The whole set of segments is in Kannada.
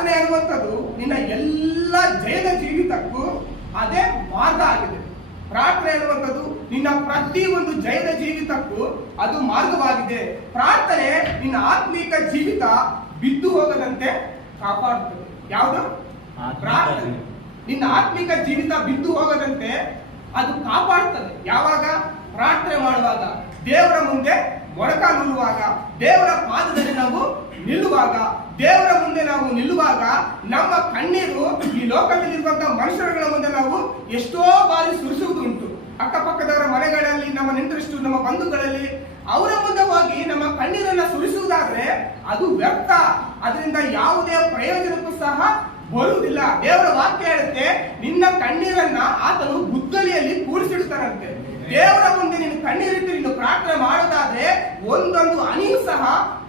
ಪ್ರಾರ್ಥನೆ ಅನ್ನುವಂಥದ್ದು ನಿನ್ನ ಎಲ್ಲ ಜಯದ ಜೀವಿತಕ್ಕೂ ಅದೇ ಮಾರ್ಗ ಆಗಿದೆ. ಪ್ರಾರ್ಥನೆ ಅನ್ನುವಂಥದ್ದು ನಿನ್ನ ಪ್ರತಿ ಒಂದು ಜಯದ ಜೀವಿತಕ್ಕೂ ಅದು ಮಾರ್ಗವಾಗಿದೆ. ಪ್ರಾರ್ಥನೆ ನಿನ್ನ ಆತ್ಮೀಕ ಜೀವಿತ ಬಿದ್ದು ಹೋಗದಂತೆ ಕಾಪಾಡುತ್ತದೆ. ಯಾವುದು? ಪ್ರಾರ್ಥನೆ ನಿನ್ನ ಆತ್ಮಿಕ ಜೀವಿತ ಬಿದ್ದು ಹೋಗದಂತೆ ಅದು ಕಾಪಾಡುತ್ತದೆ. ಯಾವಾಗ? ಪ್ರಾರ್ಥನೆ ಮಾಡುವಾಗ, ದೇವರ ಮುಂದೆ ಮೊಣಕಾಲೂರುವಾಗ, ದೇವರ ಪಾದದಲ್ಲಿ ನಾವು ನಿಲ್ಲುವಾಗ, ದೇವರ ಮುಂದೆ ನಾವು ನಿಲ್ಲುವಾಗ ನಮ್ಮ ಕಣ್ಣೀರು ಈ ಲೋಕದಲ್ಲಿರುವಂತಹ ಮನುಷ್ಯರುಗಳ ಮುಂದೆ ನಾವು ಎಷ್ಟೋ ಬಾರಿ ಸುರಿಸುವುದುಂಟು. ಅಕ್ಕಪಕ್ಕದವರ ಮನೆಗಳಲ್ಲಿ, ನಮ್ಮ ನೆಂಟರಿಷ್ಟು, ನಮ್ಮ ಬಂಧುಗಳಲ್ಲಿ ಅವರ ಮುಂದೆ ಹೋಗಿ ನಮ್ಮ ಕಣ್ಣೀರನ್ನ ಸುರಿಸುವುದಾದ್ರೆ ಅದು ವ್ಯರ್ಥ. ಅದರಿಂದ ಯಾವುದೇ ಪ್ರಯೋಜನಕ್ಕೂ ಸಹ ಬರುವುದಿಲ್ಲ. ದೇವರ ವಾಕ್ಯ ಹೇಳುತ್ತೆ, ನಿನ್ನ ಕಣ್ಣೀರನ್ನ ಆತನು ಬುದ್ದಲಿಯಲ್ಲಿ ಕೂಡಿಸಿಡ್ತಾನಂತೆ. ದೇವರ ಮುಂದೆ ನೀನು ಕಣ್ಣೀರಿಟ್ಟು ನೀನು ಪ್ರಾರ್ಥನೆ ಮಾಡೋದಾದ್ರೆ ಒಂದೊಂದು ಹನಿಯೂ ಸಹ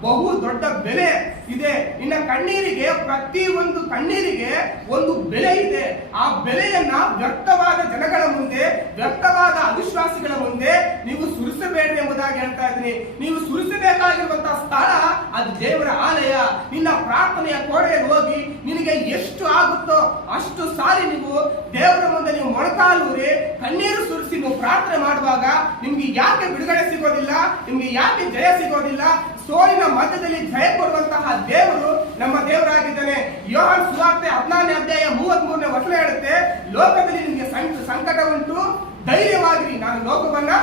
ಬಹು ದೊಡ್ಡ ಬೆಲೆ ಇದೆ. ನಿನ್ನ ಕಣ್ಣೀರಿಗೆ, ಪ್ರತಿ ಒಂದು ಕಣ್ಣೀರಿಗೆ ಒಂದು ಬೆಲೆ ಇದೆ. ಆ ಬೆಲೆಯನ್ನ ವ್ಯರ್ಥವಾದ ಜನಗಳ ಮುಂದೆ, ವ್ಯರ್ಥವಾದ ಅವಿಶ್ವಾಸಿಗಳ ಮುಂದೆ ನೀವು ಸುರಿಸಬೇಡಿ ಎಂಬುದಾಗಿ ಹೇಳ್ತಾ ಇದ್ದೀನಿ. ನೀವು ಸುರಿಸಬೇಕಾಗಿರುವಂತಹ ಸ್ಥಳ ಅದು ದೇವರ ಆಲಯ. ನಿನ್ನ ಪ್ರಾರ್ಥನೆಯ ಕೋಣೆಯಲ್ಲಿ ಹೋಗಿ ನಿನಗೆ ಎಷ್ಟು ಆಗುತ್ತೋ ಅಷ್ಟು ಸಾರಿ ನೀವು ದೇವರ ಮುಂದೆ ನೀವು ಮೊಣಕಾಲೂರಿ ಕಣ್ಣೀರು ಸುರಿಸಿ ನೀವು ಪ್ರಾರ್ಥನೆ ಮಾಡುವಾಗ ನಿಮ್ಗೆ ಯಾಕೆ ಬಿಡುಗಡೆ ಸಿಗೋದಿಲ್ಲ? ನಿಮ್ಗೆ ಯಾಕೆ ಜಯ ಸಿಗೋದಿಲ್ಲ? ಸೋಲಿನ ಮಧ್ಯದಲ್ಲಿ ಜಯ ಕೊಡುವಂತಹ ದೇವರು ನಮ್ಮ ದೇವರಾಗಿದ್ದಾನೆ. ಯೋಹಾನ ಸುವಾರ್ತೆ 14ನೇ ಅಧ್ಯಾಯ 33ನೇ ವಚನ ಹೇಳುತ್ತೆ, ಲೋಕದಲ್ಲಿ ನಿಮಗೆ ಸಂಕಟ ಉಂಟು, ಧೈರ್ಯವಾಗಿರಿ, ನಾನು ಲೋಕವನ್ನ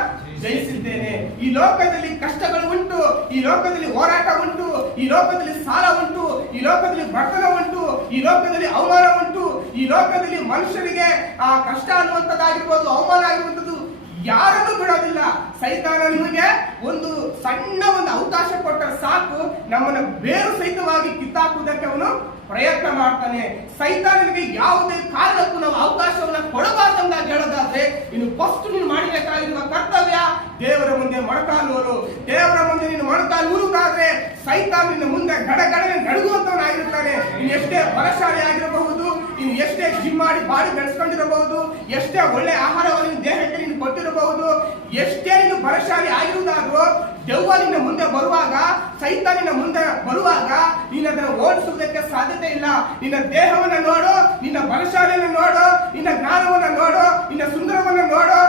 ಜಯಿಸಿದ್ದೇನೆ. ಈ ಲೋಕದಲ್ಲಿ ಕಷ್ಟಗಳು ಉಂಟು, ಈ ಲೋಕದಲ್ಲಿ ಹೋರಾಟ ಉಂಟು, ಈ ಲೋಕದಲ್ಲಿ ಸಾಲ ಉಂಟು, ಈ ಲೋಕದಲ್ಲಿ ಬಡತನ ಉಂಟು, ಈ ಲೋಕದಲ್ಲಿ ಅವಮಾನ ಉಂಟು, ಈ ಲೋಕದಲ್ಲಿ ಮನುಷ್ಯರಿಗೆ ಆ ಕಷ್ಟ ಅನ್ನುವಂಥದ್ದಾಗಿರ್ಬೋದು, ಅವಮಾನ ಆಗಿರುವಂಥದ್ದು ಯಾರನ್ನು ಬಿಡೋದಿಲ್ಲ. ಸೈತಾನ ನಿಮಗೆ ಒಂದು ಸಣ್ಣ ಒಂದು ಅವಕಾಶ ಕೊಟ್ಟರೆ ಸಾಕು, ನಮ್ಮನ್ನ ಬೇರು ಸಹಿತವಾಗಿ ಕಿತ್ತಾಕುವುದಕ್ಕೆ ಅವನು ಪ್ರಯತ್ನ ಮಾಡ್ತಾನೆ. ಸೈತಾನನಿಗೆ ಯಾವುದೇ ಕಾರಣಕ್ಕೂ ನಾವು ಅವಕಾಶವನ್ನ ಕೊಡಬಾರ್ದಂದಾಗಿ ಹೇಳೋದಾದ್ರೆ ಇನ್ನು ಫಸ್ಟ್ ನೀನು ಮಾಡಬೇಕಾಗಿರುವ ಕರ್ತವ್ಯ ದೇವರ ಮುಂದೆ ಮೊಣಕಾಲೂರು. ದೇವರ ಮುಂದೆ ನೀನು ಮೊಣಕಾಲೂರುವುದಾದ್ರೆ ಸೈತಾನ ನಿನ್ನ ಮುಂದೆ ಗಡಗಡನೆ ನಡುಗುವಂತವನಾಗಿರ್ತಾನೆ. ನೀನು ಎಷ್ಟೇ ಬಲಶಾಲಿ ಆಗಿರಬಹುದು, ನೀನು ಎಷ್ಟೇ ಜಿಮ್ ಮಾಡಿ ಬಾಡಿ ಬೆಳೆಸ್ಕೊಂಡಿರಬಹುದು, ಎಷ್ಟೇ ಒಳ್ಳೆ ಆಹಾರವನ್ನು ದೇಹಕ್ಕೆ ನೀನು ಕೊಟ್ಟಿರಬಹುದು, ಎಷ್ಟೇ ನೀನು ಬಲಶಾಲಿ ಆಗಿರುವುದಾದ್ರೂ ದೆವ್ವ ನಿನ್ನ ಮುಂದೆ ಬರುವಾಗ, ಸೈತಾನಿನ ಮುಂದೆ ಬರುವಾಗ ನೀನು ಅದನ್ನು ಓಡಿಸುವುದಕ್ಕೆ ಸಾಧ್ಯತೆ ಇಲ್ಲ. ನಿನ್ನ ದೇಹವನ್ನ ನೋಡು, ನಿನ್ನ ಬಲಶಾಲಿಯನ್ನು ನೋಡು, ನಿನ್ನ ಜ್ಞಾನವನ್ನ ನೋಡು, ನಿನ್ನ ಸುಂದರವನ್ನ ನೋಡು,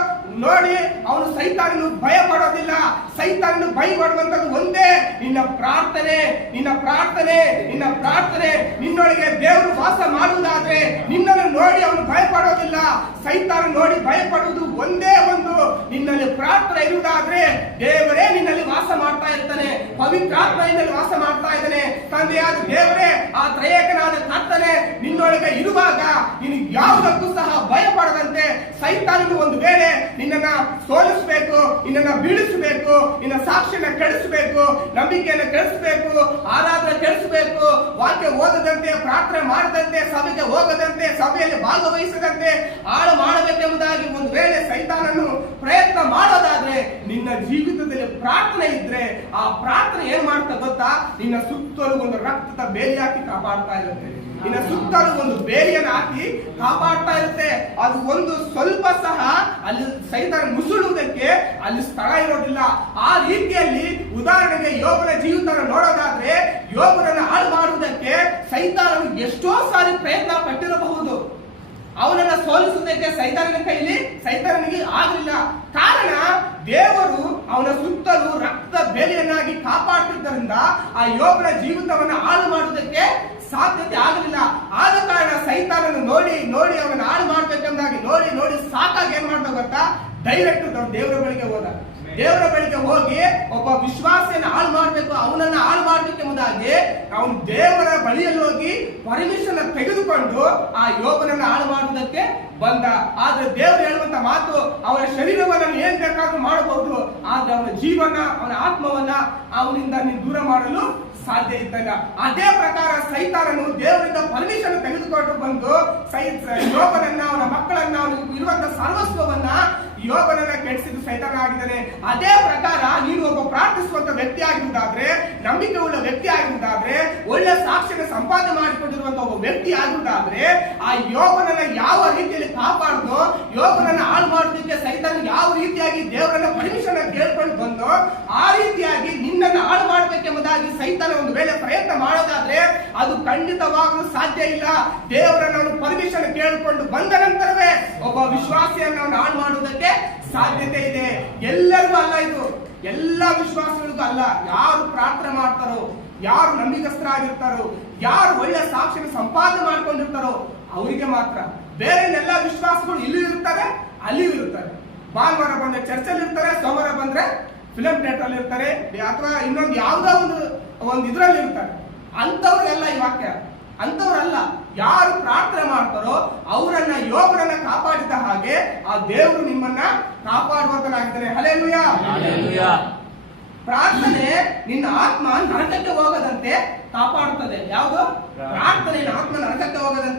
ನೋಡಿ ಅವನು ಸೈತಾನನು ಭಯ ಪಡೋದಿಲ್ಲ. ಸೈತಾನನು ಭಯ ಪಡುವಂತದ್ದು ಒಂದೇ, ನಿನ್ನ ಪ್ರಾರ್ಥನೆ. ನಿನ್ನ ಪ್ರಾರ್ಥನೆ, ನಿನ್ನ ಪ್ರಾರ್ಥನೆ ನಿನ್ನೊಳಗೆ ದೇವರು ವಾಸ ಮಾಡುವುದಾದ್ರೆ ನಿನ್ನನ್ನು ನೋಡಿ ಅವನು ಭಯ ಪಡೋದಿಲ್ಲ. ಸೈತಾನ ನೋಡಿ ಭಯ ಪಡುವುದು ಒಂದೇ ಒಂದು, ನಿನ್ನಲ್ಲಿ ಪ್ರಾರ್ಥನೆ ಇರುವುದಾದ್ರೆ ದೇವರೇ ನಿನ್ನಲ್ಲಿ ವಾಸ ಮಾಡ್ತಾ ಇರ್ತಾನೆ. ಪವಿತ್ರಾತ್ಮೆಯಲ್ಲಿ ವಾಸ ಮಾಡ್ತಾ ಇದ್ದಾನೆ. ತಂದೆಯಾದ ದೇವರೇ, ಆ ತ್ರಯೇಕನಾದ ಕರ್ತನೆ ನಿನ್ನೊಳಗೆ ಇರುವಾಗ ನೀನು ಯಾವುದಕ್ಕೂ ಸಹ ಭಯ ಪಡದಂತೆ, ಸೈತಾನನು ಒಂದು ವೇಳೆ ನಿನ್ನನ್ನ ಸೋಲಿಸಬೇಕು, ನಿನ್ನನ್ನ ಬೀಳಿಸಬೇಕು, ನಿನ್ನ ಸಾಕ್ಷಿಯನ್ನ ಕೆಡಿಸಬೇಕು, ನಂಬಿಕೆಯನ್ನು ಕೆಡಿಸಬೇಕು, ಆರಾಧನೆ ಕೆಡಿಸಬೇಕು, ವಾಕ್ಯ ಓದದಂತೆ, ಪ್ರಾರ್ಥನೆ ಮಾಡದಂತೆ, ಸಭೆಗೆ ಹೋಗದಂತೆ, ಸಭೆಯಲ್ಲಿ ಭಾಗವಹಿಸದಂತೆ ಹಾಳು ಮಾಡಬೇಕೆಂಬುದಾಗಿ ಒಂದು ವೇಳೆ ಸೈತಾನನು ಪ್ರಯತ್ನ ಮಾಡೋದಾದ್ರೆ ನಿನ್ನ ಜೀವಿತದಲ್ಲಿ ಪ್ರಾರ್ಥನೆ ಇದ್ರೆ ಆ ಪ್ರಾರ್ಥನೆ ಏನ್ ಮಾಡ್ತಾ ಗೊತ್ತಾ? ನಿನ್ನ ಸುತ್ತಲೂ ಒಂದು ರಕ್ತದ ಬೇಲಿ ಹಾಕಿ ಕಾಪಾಡ್ತಾ ಇರುತ್ತೆ. ನಿನ್ನ ಸುತ್ತಲೂ ಒಂದು ಬೇಲಿಯನ್ನು ಹಾಕಿ ಕಾಪಾಡ್ತಾ ಇರುತ್ತೆ. ಅದು ಒಂದು ಸ್ವಲ್ಪ ಸಹ ಅಲ್ಲಿ ಸೈತಾನ ನುಸುಳುವುದಕ್ಕೆ ಅಲ್ಲಿ ಸ್ಥಳ ಇರೋದಿಲ್ಲ. ಆ ರೀತಿಯಲ್ಲಿ ಉದಾಹರಣೆಗೆ ಯೋಬನ ಜೀವಿತ ನೋಡೋದಾದ್ರೆ ಯೋಬನನ್ನು ಹಾಳು ಮಾಡುವುದಕ್ಕೆ ಸೈತಾನನು ಎಷ್ಟೋ ಸಾರಿ ಪ್ರಯತ್ನ ಪಟ್ಟಿರಬಹುದು. ಅವನನ್ನ ಸೋಲಿಸುವುದಕ್ಕೆ ಸೈತಾನನಿಗೆ ಆಗಲಿಲ್ಲ. ಕಾರಣ ದೇವರು ಅವನ ಸುತ್ತಲೂ ರಕ್ತ ಬೇಲಿಯನ್ನಾಗಿ ಕಾಪಾಡುತ್ತಿದ್ದರಿಂದ ಆ ಯೋಬನ ಜೀವಿತವನ್ನು ಹಾಳು ಮಾಡುವುದಕ್ಕೆ ಸಾಧ್ಯತೆ ಆಗಲಿಲ್ಲ. ಆದ ಕಾರಣ ಸೈತಾನನ್ನು ನೋಡಿ ನೋಡಿ ಅವನ ಹಾಳು ಮಾಡ್ಬೇಕೆಂಬುದಾಗಿ ನೋಡಿ ಸಾಕಾಗಿ ಏನ್ ಮಾಡ್ದ ಗೊತ್ತಾ? ಡೈರೆಕ್ಟ್ ದೇವರ ಬಳಿಗೆ ಹೋದ. ದೇವರ ಬಳಿಗೆ ಹೋಗಿ ಒಬ್ಬ ವಿಶ್ವಾಸಿಯನ್ನು ಹಾಳು ಮಾಡಬೇಕು, ಅವನನ್ನ ಹಾಳು ಮಾಡಬೇಕೆಂಬುದಾಗಿ ಅವನು ದೇವರ ಬಳಿಯಲ್ಲಿ ಹೋಗಿ ಪರ್ಮಿಷನ್ ತೆಗೆದುಕೊಂಡು ಆ ಯೋಬನನ್ನ ಹಾಳು ಮಾಡುವುದಕ್ಕೆ ಬಂದ. ಆದ್ರೆ ದೇವರು ಹೇಳುವಂತ ಮಾತು, ಅವನ ಶರೀರವನ್ನು ಏನ್ ಬೇಕಾದ್ರೂ ಮಾಡಬಹುದು, ಆದ್ರೆ ಅವನ ಜೀವನ, ಅವನ ಆತ್ಮವನ್ನ ಅವನಿಂದ ನೀನು ದೂರ ಮಾಡಲು ಸಾಧ್ಯ ಇದ್ದಲ್ಲ. ಅದೇ ಪ್ರಕಾರ ಸೈತಾನನು ದೇವರಿಂದ ಪರ್ಮಿಷನ್ ತೆಗೆದುಕೊಂಡು ಬಂದು ಯೋಬನನ್ನ, ಅವನ ಮಕ್ಕಳನ್ನ, ಅವನಿಗೆ ಇರುವಂತ ಸರ್ವಸ್ವವನ್ನ ಯೋಬನನ್ನ ಕೆಡಿಸಿದ್ದು ಸೈತಾನ ಆಗಿದ್ದಾನೆ. ಅದೇ ಪ್ರಕಾರ ನೀನು ಒಬ್ಬ ಪ್ರಾರ್ಥಿಸುವಂತ ವ್ಯಕ್ತಿ ಆಗಿರುವುದಾದ್ರೆ, ನಂಬಿಕೆ ಉಳ್ಳ ವ್ಯಕ್ತಿ ಆಗಿರುವುದಾದ್ರೆ, ಒಳ್ಳೆ ಸಾಕ್ಷಿಯನ್ನು ಸಂಪಾದನೆ ಮಾಡಿಕೊಂಡಿರುವಂತ ಒಬ್ಬ ವ್ಯಕ್ತಿ ಆಗಿರುವುದಾದ್ರೆ, ಆ ಯೋಬನನ್ನ ಯಾವ ರೀತಿಯಲ್ಲಿ ಕಾಪಾಡುದೋ, ಯೋಬನನ್ನ ಹಾಳು ಮಾಡೋದಕ್ಕೆ ಸೈತಾನ ಯಾವ ರೀತಿಯಾಗಿ ದೇವರನ್ನ ಪರ್ಮಿಷನ್ ಕೇಳ್ಕೊಂಡು ಬಂದೋ ಆ ರೀತಿಯಾಗಿ ನಿನ್ನನ್ನು ಹಾಳು ಮಾಡಬೇಕೆಂಬುದಾಗಿ ಸೈತಾನ ಒಂದು ವೇಳೆ ಪ್ರಯತ್ನ ಮಾಡೋದಾದ್ರೆ ಅದು ಖಂಡಿತವಾಗಲೂ ಸಾಧ್ಯ ಇಲ್ಲ. ದೇವರನ್ನ ಅವನು ಪರ್ಮಿಷನ್ ಕೇಳಿಕೊಂಡು ಬಂದ ನಂತರವೇ ಒಬ್ಬ ವಿಶ್ವಾಸಿಯನ್ನು ಅವನು ಹಾಳು ಮಾಡುವುದಕ್ಕೆ ಸಾಧ್ಯತೆ ಇದೆ. ಎಲ್ಲರಿಗೂ ಅಲ್ಲ, ಇದು ಎಲ್ಲ ವಿಶ್ವಾಸಗಳಿಗೂ ಅಲ್ಲ. ಯಾರು ಪ್ರಾರ್ಥನೆ ಮಾಡ್ತಾರೋ, ಯಾರು ನಂಬಿಕಸ್ಥರಾಗಿರ್ತಾರೋ, ಯಾರು ಒಳ್ಳೆ ಸಾಕ್ಷಿಯನ್ನು ಸಂಪಾದನೆ ಮಾಡ್ಕೊಂಡಿರ್ತಾರೋ ಅವರಿಗೆ ಮಾತ್ರ. ಬೇರೆ ಎಲ್ಲ ವಿಶ್ವಾಸಗಳು ಇಲ್ಲೂ ಇರ್ತಾರೆ, ಅಲ್ಲಿಯೂ ಇರ್ತಾರೆ. ಭಾನುವಾರ ಬಂದ್ರೆ ಚರ್ಚಲ್ಲಿ ಇರ್ತಾರೆ, ಸೋಮವಾರ ಬಂದ್ರೆ ಫಿಲಂ ಥಿಯೇಟರ್ ಅಲ್ಲಿ ಇರ್ತಾರೆ, ಅಥವಾ ಇನ್ನೊಂದು ಯಾವುದೋ ಒಂದು ಇದ್ರಲ್ಲಿ ಇರ್ತಾರೆ. ಅಂತವ್ರಿಗೆಲ್ಲ ಈ ವಾಕ್ಯ. ಅಂತವ್ರಲ್ಲ, ಯಾರು ಪ್ರಾರ್ಥನೆ ಮಾಡ್ತಾರೋ ಅವರನ್ನ ಯೋಬನನ್ನ ಕಾಪಾಡಿದ ಹಾಗೆ ಆ ದೇವರು ನಿಮ್ಮನ್ನ ಕಾಪಾಡುವಂತನಾಗಿದ್ದಾನೆ. ಹಲ್ಲೆಲೂಯಾ. ಪ್ರಾರ್ಥನೆ ನಿನ್ನ ಆತ್ಮ ನರಕಕ್ಕೆ ಹೋಗದಂತೆ ಕಾಪಾಡುತ್ತದೆ. ಯಾವುದು? ಪ್ರಾರ್ಥನೆ ನಿನ್ನ ಆತ್ಮ ನರಕಕ್ಕೆ ಹೋಗದಂತೆ